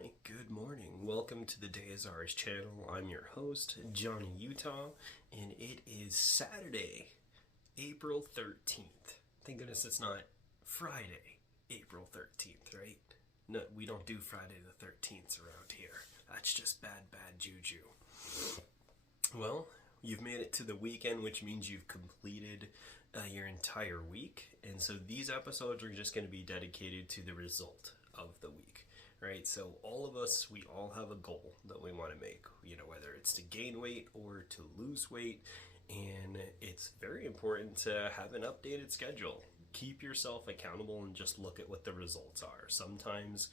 Alright, good morning. Welcome to the TheDayIsOurz channel. I'm your host, Johnny Utah, and it is Saturday, April 13th. Thank goodness it's not Friday, April 13th, right? No, we don't do Friday the 13th around here. That's just bad juju. Well, you've made it to the weekend, which means you've completed your entire week, and so these episodes are just going to be dedicated to the result of the week, right? So all of us, we all have a goal that we want to make, whether it's to gain weight or to lose weight, and it's very important to have an updated schedule. Keep yourself accountable and just look at what the results are. Sometimes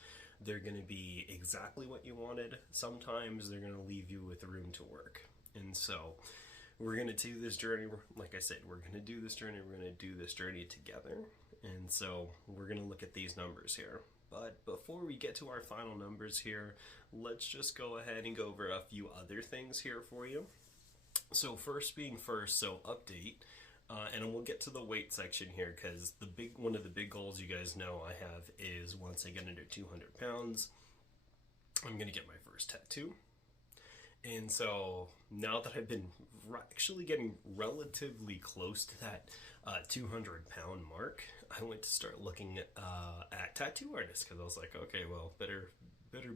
they're going to be exactly what you wanted. Sometimes they're going to leave you with room to work. And so we're going to do this journey. Like I said, we're going to do this journey. We're going to do this journey together. And so we're going to look at these numbers here. But before we get to our final numbers here, let's just go ahead and go over a few other things here for you. So first being first, so update. And we'll get to the weight section here because one of the big goals you guys know I have is once I get under 200 pounds, I'm going to get my first tattoo. And so now that I've been actually getting relatively close to that 200 pound mark, I went to start looking at tattoo artists because I was like, okay, well, better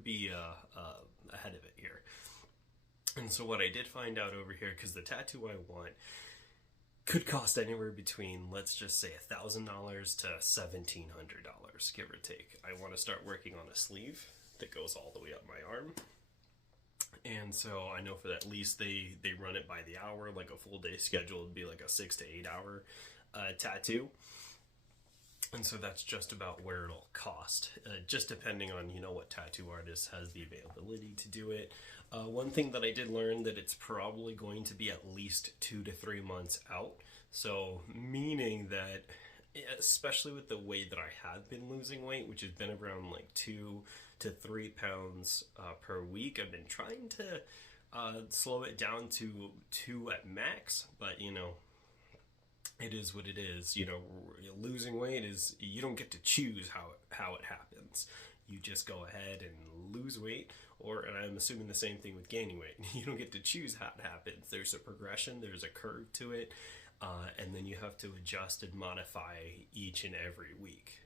be ahead of it here. And so what I did find out over here, because the tattoo I want could cost anywhere between, let's just say, $1,000 to $1,700, give or take. I want to start working on a sleeve that goes all the way up my arm. And so I know for that, at least they run it by the hour, like a full day schedule would be like a 6 to 8 hour tattoo. And so that's just about where it'll cost, just depending on, what tattoo artist has the availability to do it. One thing that I did learn that it's probably going to be at least 2 to 3 months out. So meaning that, especially with the way that I have been losing weight, which has been around like 2 to 3 pounds per week, I've been trying to slow it down to 2 at max, but it is what it is. Losing weight is, you don't get to choose how it happens. You just go ahead and lose weight, and I'm assuming the same thing with gaining weight. You don't get to choose how it happens. There's a progression, there's a curve to it, and then you have to adjust and modify each and every week.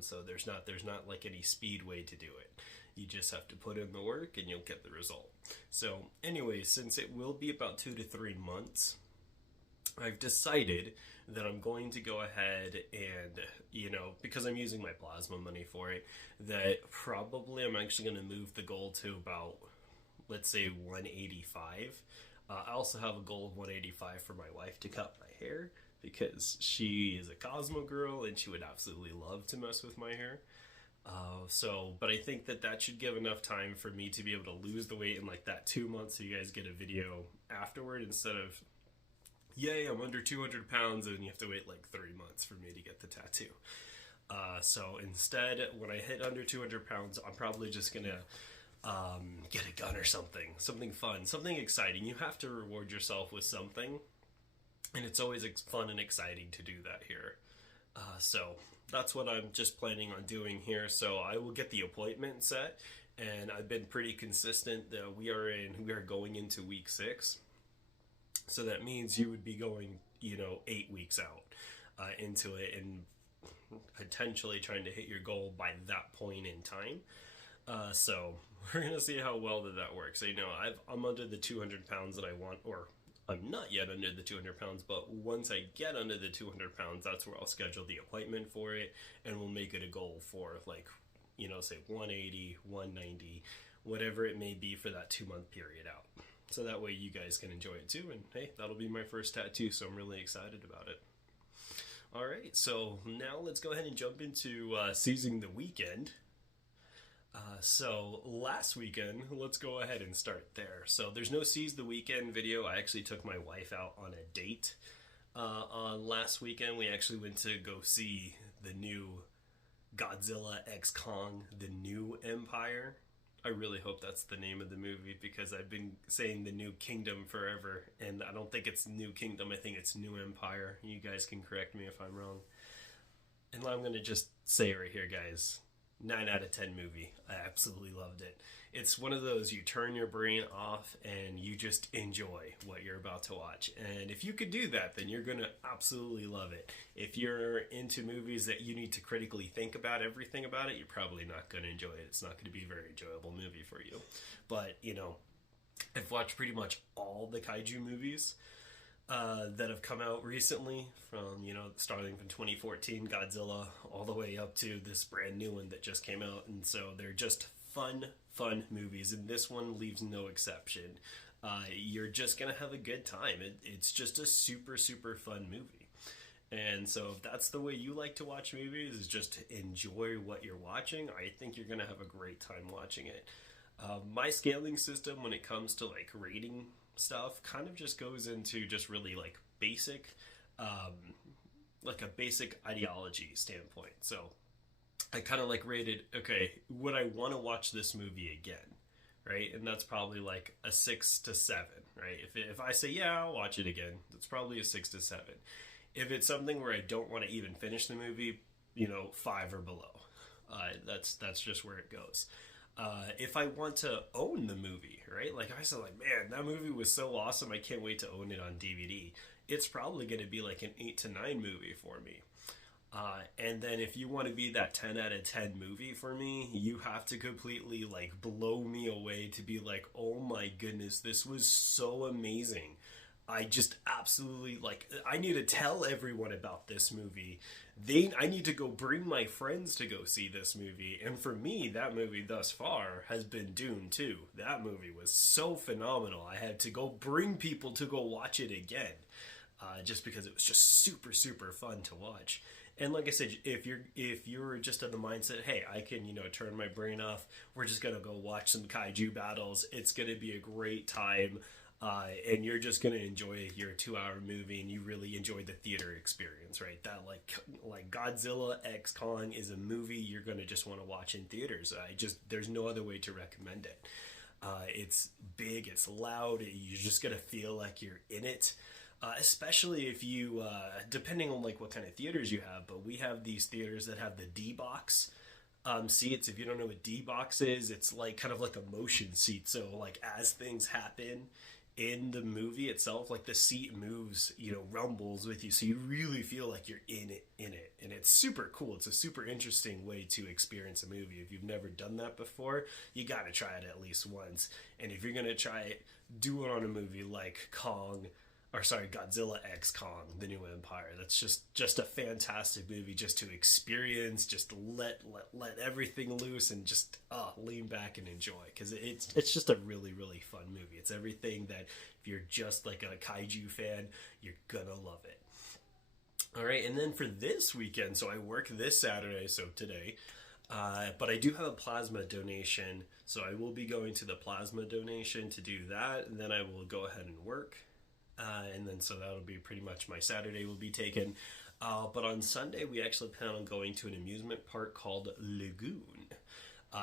So there's not like any speed way to do it. You just have to put in the work and you'll get the result. So anyway, since it will be about 2 to 3 months, I've decided that I'm going to go ahead and, because I'm using my plasma money for it, that probably I'm actually going to move the goal to about, let's say, 185. I also have a goal of 185 for my wife to cut my hair because she is a Cosmo girl and she would absolutely love to mess with my hair. But I think that should give enough time for me to be able to lose the weight in like that 2 months so you guys get a video afterward instead of, yay, I'm under 200 pounds, and you have to wait like 3 months for me to get the tattoo. So instead, when I hit under 200 pounds, I'm probably just going to get a gun or something fun, something exciting. You have to reward yourself with something, and it's always fun and exciting to do that here. So that's what I'm just planning on doing here. So I will get the appointment set, and I've been pretty consistent. We are going into week 6. So that means you would be going, 8 weeks out into it and potentially trying to hit your goal by that point in time. So we're going to see how well that works. So, I'm under the 200 pounds that I want, or I'm not yet under the 200 pounds, but once I get under the 200 pounds, that's where I'll schedule the appointment for it, and we'll make it a goal for say 180, 190, whatever it may be for that 2-month period out. So that way you guys can enjoy it too. And hey, that'll be my first tattoo, so I'm really excited about it. All right, so now let's go ahead and jump into seizing the weekend. So last weekend, let's go ahead and start there. So there's no seize the weekend video. I actually took my wife out on a date on last weekend. We actually went to go see the new Godzilla x Kong, The New Empire. I really hope that's the name of the movie because I've been saying The New Kingdom forever, and I don't think it's New Kingdom, I think it's New Empire. You guys can correct me if I'm wrong. And I'm going to just say right here, guys, 9 out of 10 movie. I absolutely loved it. It's one of those you turn your brain off and you just enjoy what you're about to watch. And if you could do that, then you're going to absolutely love it. If you're into movies that you need to critically think about everything about it, you're probably not going to enjoy it. It's not going to be a very enjoyable movie for you. But, I've watched pretty much all the kaiju movies that have come out recently, from starting from 2014 Godzilla all the way up to this brand new one that just came out. And so they're just fun movies, and this one leaves no exception. You're just gonna have a good time. It's just a super fun movie. And so if that's the way you like to watch movies, is just enjoy what you're watching, I think you're gonna have a great time watching it. My scaling system when it comes to like rating stuff kind of just goes into just really like basic, like a basic ideology standpoint. So I kind of like rated, okay, would I want to watch this movie again, right? And that's probably like a 6 to 7, right? If I say, yeah, I'll watch it again, that's probably a 6 to 7. If it's something where I don't want to even finish the movie, 5 or below. That's just where it goes. If I want to own the movie, right? Like I said, like, man, that movie was so awesome, I can't wait to own it on DVD. It's probably going to be like an 8 to 9 movie for me. And then if you want to be that 10 out of 10 movie for me, you have to completely like blow me away to be like, oh my goodness, this was so amazing. I just absolutely like, I need to tell everyone about this movie. I need to go bring my friends to go see this movie. And for me, that movie thus far has been Dune 2. That movie was so phenomenal. I had to go bring people to go watch it again. Just because it was just super fun to watch. And like I said, if you're just in the mindset, hey, I can turn my brain off, we're just gonna go watch some kaiju battles, it's gonna be a great time, and you're just gonna enjoy your 2-hour movie, and you really enjoy the theater experience, right? That like Godzilla x Kong is a movie you're gonna just want to watch in theaters. There's no other way to recommend it. It's big, it's loud, you're just gonna feel like you're in it. Especially if you, depending on like what kind of theaters you have, but we have these theaters that have the D-box seats. If you don't know what D-box is, it's like kind of like a motion seat. So like as things happen in the movie itself, like the seat moves, rumbles with you. So you really feel like you're in it. And it's super cool. It's a super interesting way to experience a movie. If you've never done that before, you got to try it at least once. And if you're going to try it, do it on a movie like Godzilla x Kong, The New Empire. That's just a fantastic movie just to experience, just let everything loose and just lean back and enjoy, because it's just a really fun movie. It's everything that if you're just like a kaiju fan, you're gonna love it. All right, and then for this weekend, so I work this Saturday, so today, but I do have a plasma donation, so I will be going to the plasma donation to do that, and then I will go ahead and work. And then so that'll be pretty much my Saturday will be taken. But on Sunday, we actually plan on going to an amusement park called Lagoon.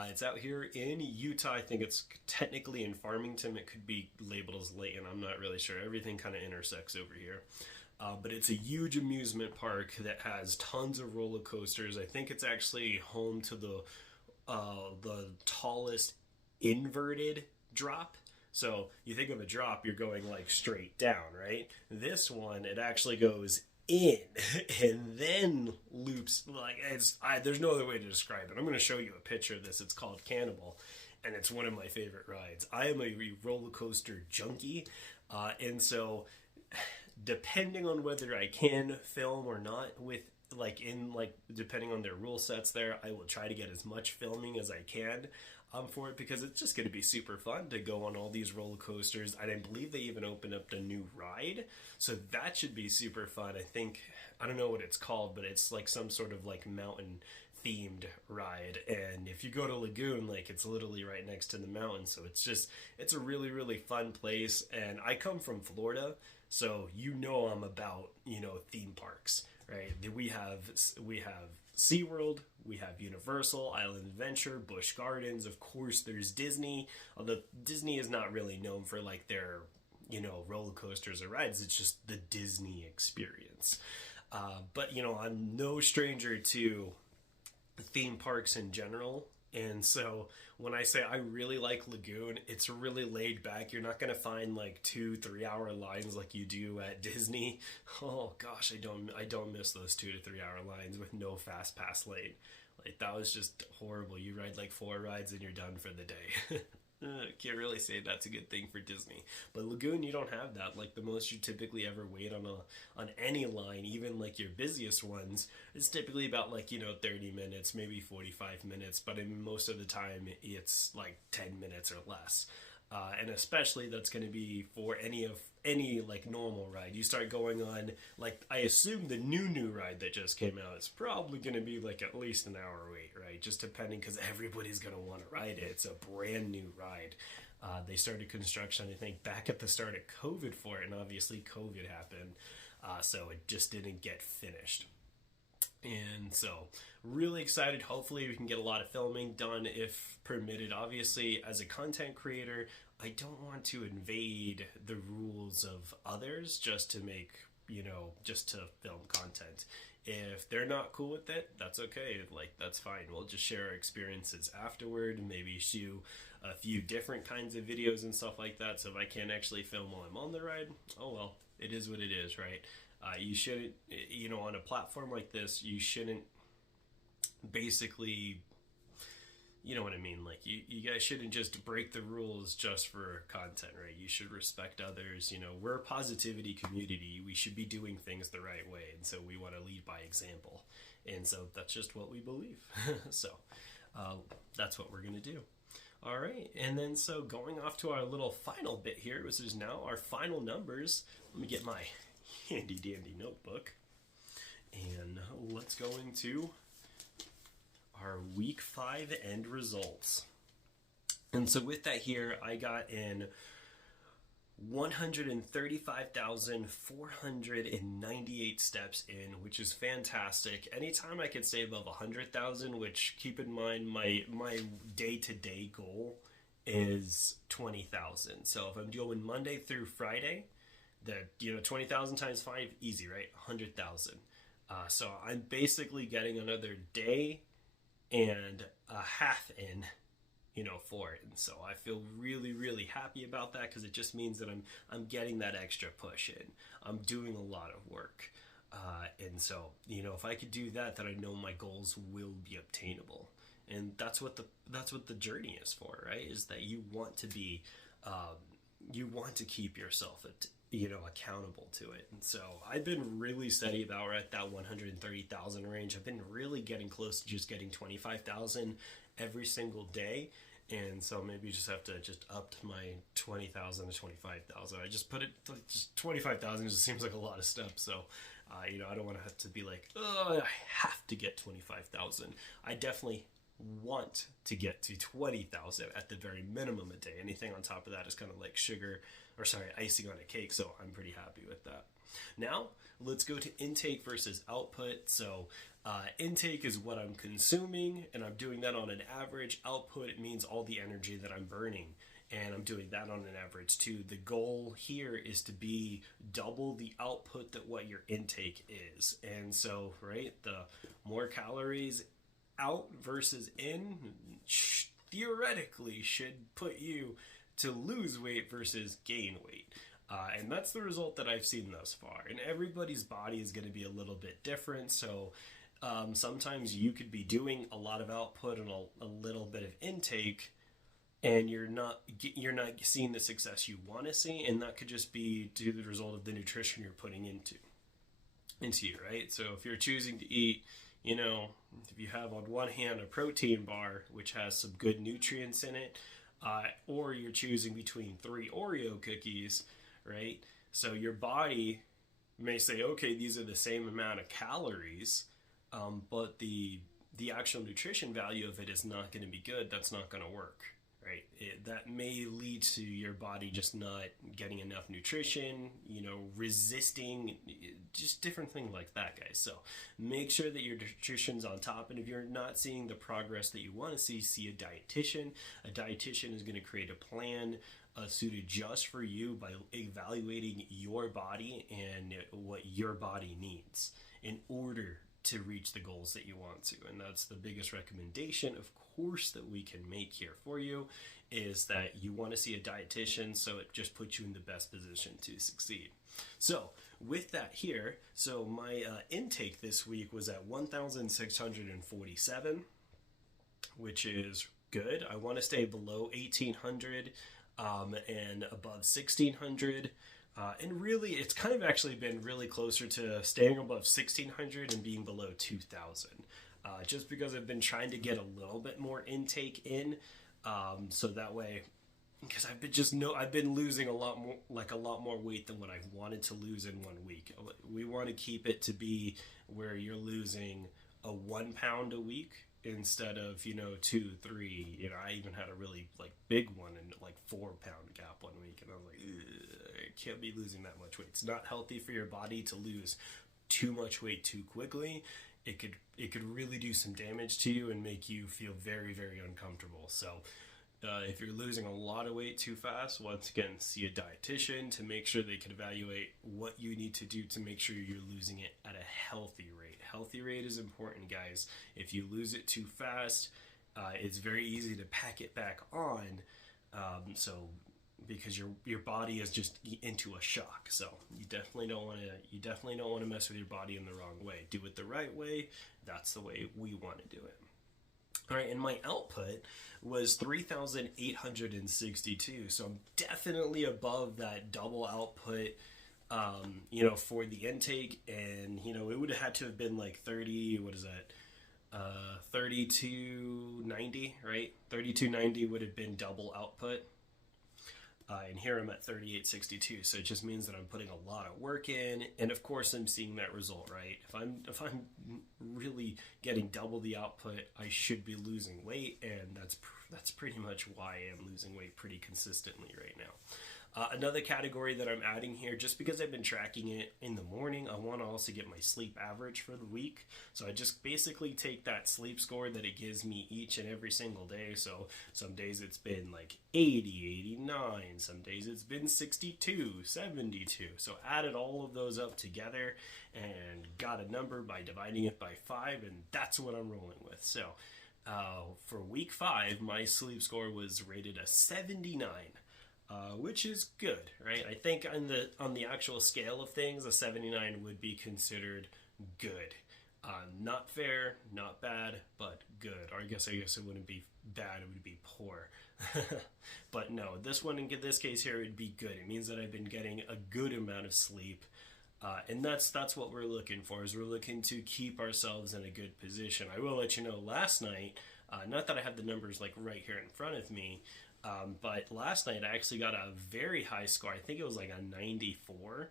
It's out here in Utah. I think it's technically in Farmington. It could be labeled as Layton. I'm not really sure. Everything kind of intersects over here. But it's a huge amusement park that has tons of roller coasters. I think it's actually home to the tallest inverted drop. So you think of a drop, you're going like straight down, right? This one, it actually goes in and then loops. Like there's no other way to describe it. I'm going to show you a picture of this. It's called Cannibal, and it's one of my favorite rides. I am a roller coaster junkie, and so depending on whether I can film or not depending on their rule sets there, I will try to get as much filming as I can for it, because it's just going to be super fun to go on all these roller coasters. I believe they even opened up a new ride, so that should be super fun. I don't know what it's called, but it's like some sort of like mountain themed ride, and if you go to Lagoon, like it's literally right next to the mountain, so it's a really fun place. And I come from Florida, so I'm about theme parks, right? We have SeaWorld, we have Universal, Island Adventure, Busch Gardens, of course there's Disney, although Disney is not really known for like their roller coasters or rides. It's just the Disney experience. But I'm no stranger to theme parks in general. And so when I say I really like Lagoon, it's really laid back. You're not gonna find like 2-3 hour lines like you do at Disney. Oh gosh, I don't miss those 2 to 3 hour lines with no fast pass lane. Like that was just horrible. You ride like 4 rides and you're done for the day. Can't really say that's a good thing for Disney. But Lagoon, you don't have that. Like the most you typically ever wait on any line, even like your busiest ones, is typically about like 30 minutes, maybe 45 minutes. But in most of the time, it's like 10 minutes or less. And especially that's going to be for any like normal ride. You start going on like I assume the new ride that just came out. It's probably going to be like at least an hour wait, right? Just depending because everybody's going to want to ride it. It's a brand new ride. They started construction, I think, back at the start of COVID for it, and obviously COVID happened, so it just didn't get finished. And so, really excited. Hopefully, we can get a lot of filming done if permitted. Obviously, as a content creator, I don't want to invade the rules of others just to make, just to film content. If they're not cool with it, that's okay. Like, that's fine. We'll just share our experiences afterward, maybe shoot a few different kinds of videos and stuff like that. So, if I can't actually film while I'm on the ride, oh well, it is what it is, right? You shouldn't, on a platform like this, you shouldn't basically, you know what I mean? Like, you guys shouldn't just break the rules just for content, right? You should respect others. We're a positivity community. We should be doing things the right way. And so we want to lead by example. And so that's just what we believe. So that's what we're going to do. All right. And then so going off to our little final bit here, which is now our final numbers. Let me get my handy dandy notebook and let's go into our week 5 end results. And so with that here, I got in 135,498 steps in, which is fantastic. Anytime I could stay above 100,000, which keep in mind my day-to-day goal is 20,000. So if I'm doing Monday through Friday, that 20,000 times 5, easy, right? 100,000. So I'm basically getting another day and a half in, for it. And so I feel really, really happy about that because it just means that I'm getting that extra push in. I'm doing a lot of work. And so, if I could do that, then I know my goals will be obtainable. And that's what the journey is for, right? Is that you want to be, you want to keep yourself accountable to it. And so I've been really steady about right at that 130,000 range. I've been really getting close to just getting 25,000 every single day. And so maybe you just have to just up my 20,000 to 25,000. I just put it just 25,000 just seems like a lot of steps. So, I don't want to have to be like, oh, I have to get 25,000. I definitely want to get to 20,000 at the very minimum a day. Anything on top of that is kind of like icing on a cake. So I'm pretty happy with that. Now let's go to intake versus output. So intake is what I'm consuming, and I'm doing that on an average. Output, it means all the energy that I'm burning, and I'm doing that on an average too. The goal here is to be double the output that what your intake is. And so, right, the more calories out versus in theoretically should put you to lose weight versus gain weight. And that's the result that I've seen thus far. And everybody's body is going to be a little bit different. So sometimes you could be doing a lot of output and a little bit of intake, and you're not seeing the success you want to see. And that could just be due to the result of the nutrition you're putting into you, right? So if you're choosing to eat, if you have on one hand a protein bar, which has some good nutrients in it, or you're choosing between 3 Oreo cookies, right? So your body may say, okay, these are the same amount of calories, but the actual nutrition value of it is not going to be good. That's not going to work, right? That may lead to your body just not getting enough nutrition, resisting, just different things like that, guys. So make sure that your nutrition's on top. And if you're not seeing the progress that you want to see a dietitian. A dietitian is going to create a plan suited just for you by evaluating your body and what your body needs in order to reach the goals that you want to. And that's the biggest recommendation, of course, that we can make here for you, is that you want to see a dietitian, so it just puts you in the best position to succeed. So with that here, so my intake this week was at 1,647, which is good. I want to stay below 1,800 and above 1,600. And really, it's kind of actually been really closer to staying above 1,600 and being below 2,000. Just because I've been trying to get a little bit more intake in, so that way, because I've been losing a lot more weight than what I've wanted to lose in 1 week. We want to keep it to be where you're losing a 1 pound a week instead of 2, 3. I even had a really big one and 4 pound gap 1 week, and I was like, I can't be losing that much weight. It's not healthy for your body to lose too much weight too quickly. It could really do some damage to you and make you feel very, very uncomfortable. So if you're losing a lot of weight too fast, once again, see a dietitian to make sure they can evaluate what you need to do to make sure you're losing it at a healthy rate. Healthy rate is important, guys. If you lose it too fast, it's very easy to pack it back on. Because your body is just into a shock. So you definitely don't want to mess with your body in the wrong way. Do it the right way. That's the way we want to do it. All right, and my output was 3,862. So I'm definitely above that double output, for the intake. And, it would have had to have been 3290, right? 3290 would have been double output. And here I'm at 3862, so it just means that I'm putting a lot of work in, and of course I'm seeing that result, right? If I'm really getting double the output, I should be losing weight, and that's pretty much why I am losing weight pretty consistently right now. Another category that I'm adding here, just because I've been tracking it in the morning, I want to also get my sleep average for the week. So I just basically take that sleep score that it gives me each and every single day. So some days it's been 80, 89, some days it's been 62, 72. So added all of those up together and got a number by dividing it by 5, and that's what I'm rolling with. So for week 5, my sleep score was rated a 79. Which is good, right? I think on the actual scale of things, a 79 would be considered good. Not fair, not bad, but good. Or I guess it wouldn't be bad, it would be poor. But no, this one in this case here would be good. It means that I've been getting a good amount of sleep. And that's what we're looking for, is we're looking to keep ourselves in a good position. I will let you know, last night, not that I have the numbers right here in front of me, but last night I actually got a very high score. I think it was a 94.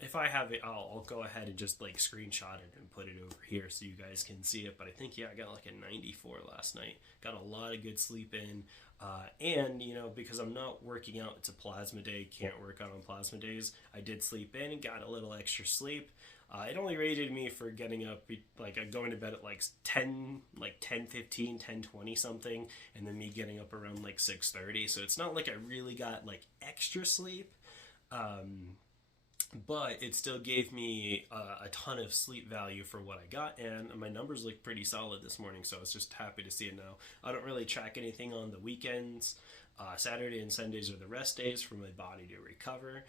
If I have it, I'll go ahead and just screenshot it and put it over here so you guys can see it. But I think, I got a 94 last night. Got a lot of good sleep in. And, because I'm not working out, it's a plasma day, can't work out on plasma days. I did sleep in and got a little extra sleep. It only rated me for getting up, going to bed at 10:15, 10:20 something, and then me getting up around 6:30. So it's not I really got extra sleep, but it still gave me a ton of sleep value for what I got, and my numbers look pretty solid this morning, so I was just happy to see it now. I don't really track anything on the weekends. Saturday and Sundays are the rest days for my body to recover.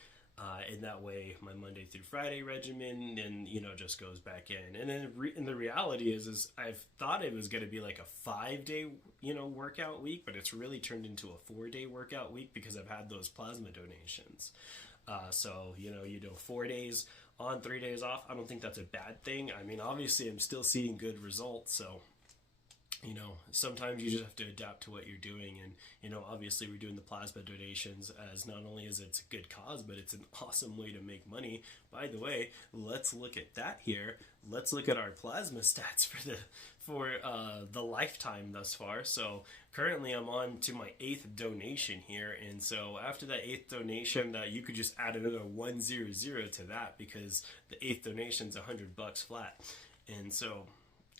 And that way my Monday through Friday regimen and just goes back in. And then and the reality is I've thought it was going to be a 5-day workout week, but it's really turned into a 4-day workout week because I've had those plasma donations. So 4 days on, 3 days off. I don't think that's a bad thing. I mean, obviously I'm still seeing good results, so sometimes you just have to adapt to what you're doing. And, obviously we're doing the plasma donations as not only is it a good cause, but it's an awesome way to make money. By the way, let's look at that here. Let's look at our plasma stats for the lifetime thus far. So currently I'm on to my 8th donation here. And so after that 8th donation, that you could just add another 100 to that, because the 8th donation's $100 flat. And so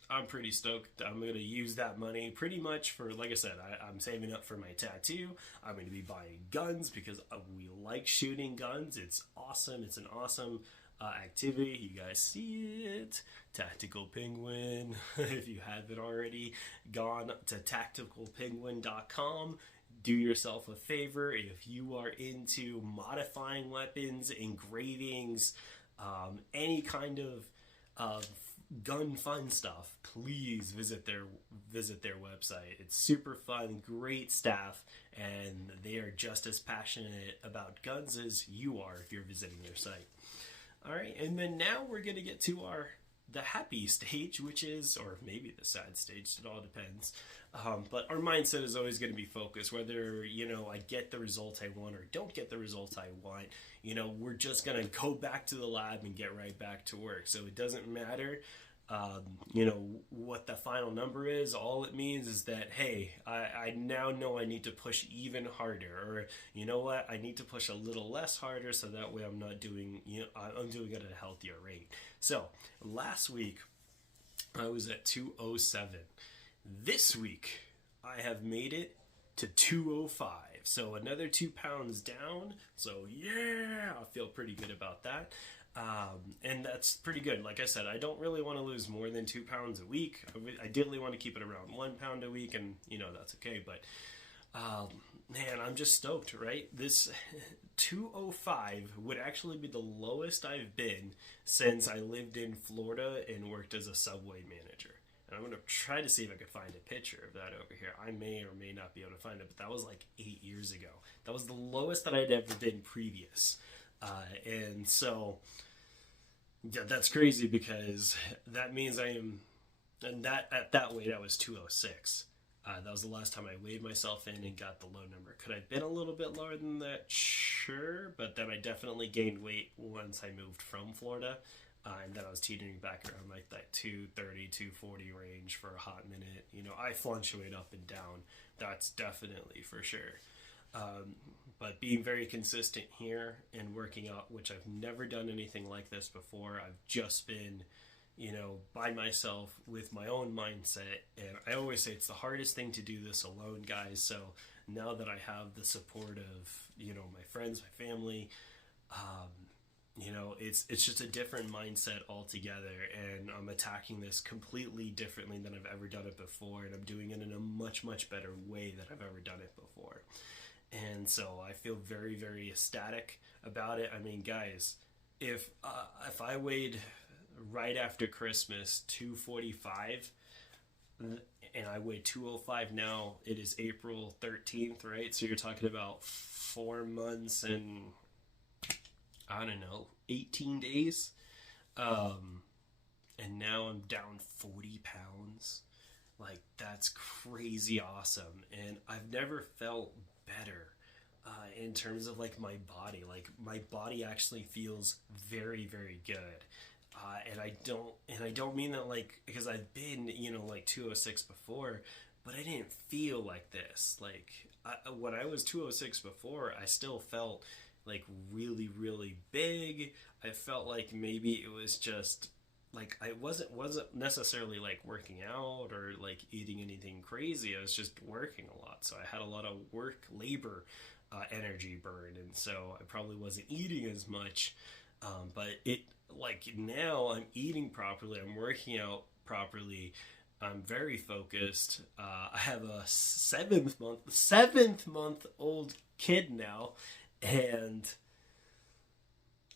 I'm pretty stoked. I'm going to use that money pretty much for, like I said, I'm saving up for my tattoo. I'm going to be buying guns because we like shooting guns. It's awesome. It's an awesome activity. You guys see it. Tactical Penguin. If you haven't already gone to tacticalpenguin.com, do yourself a favor. If you are into modifying weapons, engravings, any kind of gun fun stuff, please visit their website. It's super fun, great staff, and they are just as passionate about guns as you are if you're visiting their site. All right, and then now we're going to get to the happy stage, which is, or maybe the sad stage, it all depends. But our mindset is always going to be focused, whether, I get the result I want or don't get the result I want. We're just going to go back to the lab and get right back to work. So it doesn't matter, what the final number is. All it means is that, hey, I now know I need to push even harder, or you know what, I need to push a little less harder, so that way I'm not doing, I'm doing it at a healthier rate. So last week I was at 207. This week I have made it to 205. So another 2 pounds down. So yeah, I feel pretty good about that. And that's pretty good. Like I said, I don't really want to lose more than 2 pounds a week. I ideally want to keep it around 1 pound a week, and that's okay. But man, I'm just stoked, right? This 205 would actually be the lowest I've been since I lived in Florida and worked as a Subway manager. And I'm going to try to see if I could find a picture of that over here. I may or may not be able to find it, but that was like 8 years ago. That was the lowest that I'd ever been previous. And so, yeah, that's crazy, because that means and that at that weight I was 206. That was the last time I weighed myself in and got the low number. Could I have been a little bit lower than that? Sure, but then I definitely gained weight once I moved from Florida. And then I was teetering back around like that 230, 240 range for a hot minute. I fluctuate up and down. That's definitely for sure. But being very consistent here and working out, which I've never done anything like this before. I've just been, by myself with my own mindset. And I always say it's the hardest thing to do this alone, guys. So now that I have the support of, my friends, my family, it's just a different mindset altogether, and I'm attacking this completely differently than I've ever done it before, and I'm doing it in a much, much better way than I've ever done it before. And so I feel very, very ecstatic about it. I mean, guys, if I weighed right after Christmas 245 and I weigh 205 now, it is April 13th, right? So you're talking about 4 months and I don't know, 18 days. And now I'm down 40 pounds. Like, that's crazy awesome. And I've never felt better in terms of like my body. Like, my body actually feels very, very good. And I don't mean that like, because I've been, like 206 before, but I didn't feel like this. Like, when I was 206 before, I still felt like really, really big. I felt like maybe it was just like I wasn't necessarily like working out or like eating anything crazy. I was just working a lot, so I had a lot of work labor energy burn, and so I probably wasn't eating as much. But it, like, now I'm eating properly, I'm working out properly, I'm very focused. I have a 7th month old kid now. And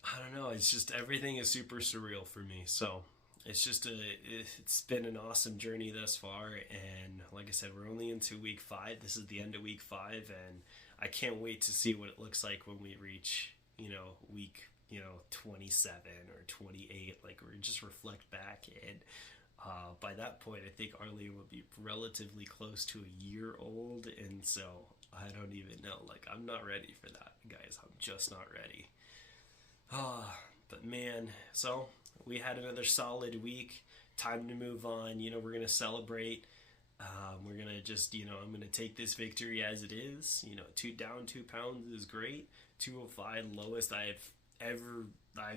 I don't know, it's just, everything is super surreal for me. So it's been an awesome journey thus far. And like I said, we're only into week 5. This is the end of week 5. And I can't wait to see what it looks like when we reach, week, 27 or 28. Like, we just reflect back, and by that point, I think Arlene will be relatively close to a year old. And so I don't even know. Like, I'm not ready for that, guys. I'm just not ready. But man, so we had another solid week. Time to move on. We're going to celebrate. We're going to just, I'm going to take this victory as it is. 2 pounds is great. 205, lowest I've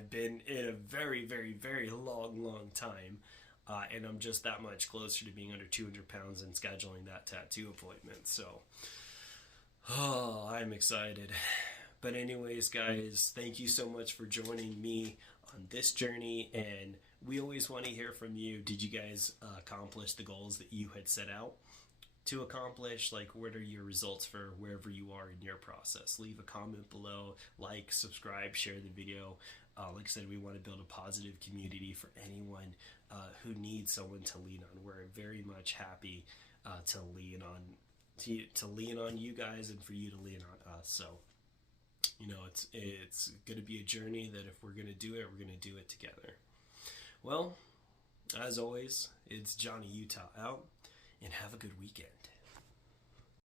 been in a very, very, very long time. And I'm just that much closer to being under 200 pounds and scheduling that tattoo appointment. So, I'm excited. But anyways, guys, thank you so much for joining me on this journey, and we always want to hear from you. Did you guys accomplish the goals that you had set out to accomplish? Like, what are your results for wherever you are in your process? Leave a comment below, like, subscribe, share the video. Like I said, we want to build a positive community for anyone who needs someone to lean on. We're very much happy to lean on you guys, and for you to lean on us. So, you know, it's going to be a journey that if we're going to do it, we're going to do it together. Well, as always, it's Johnny Utah out, and have a good weekend.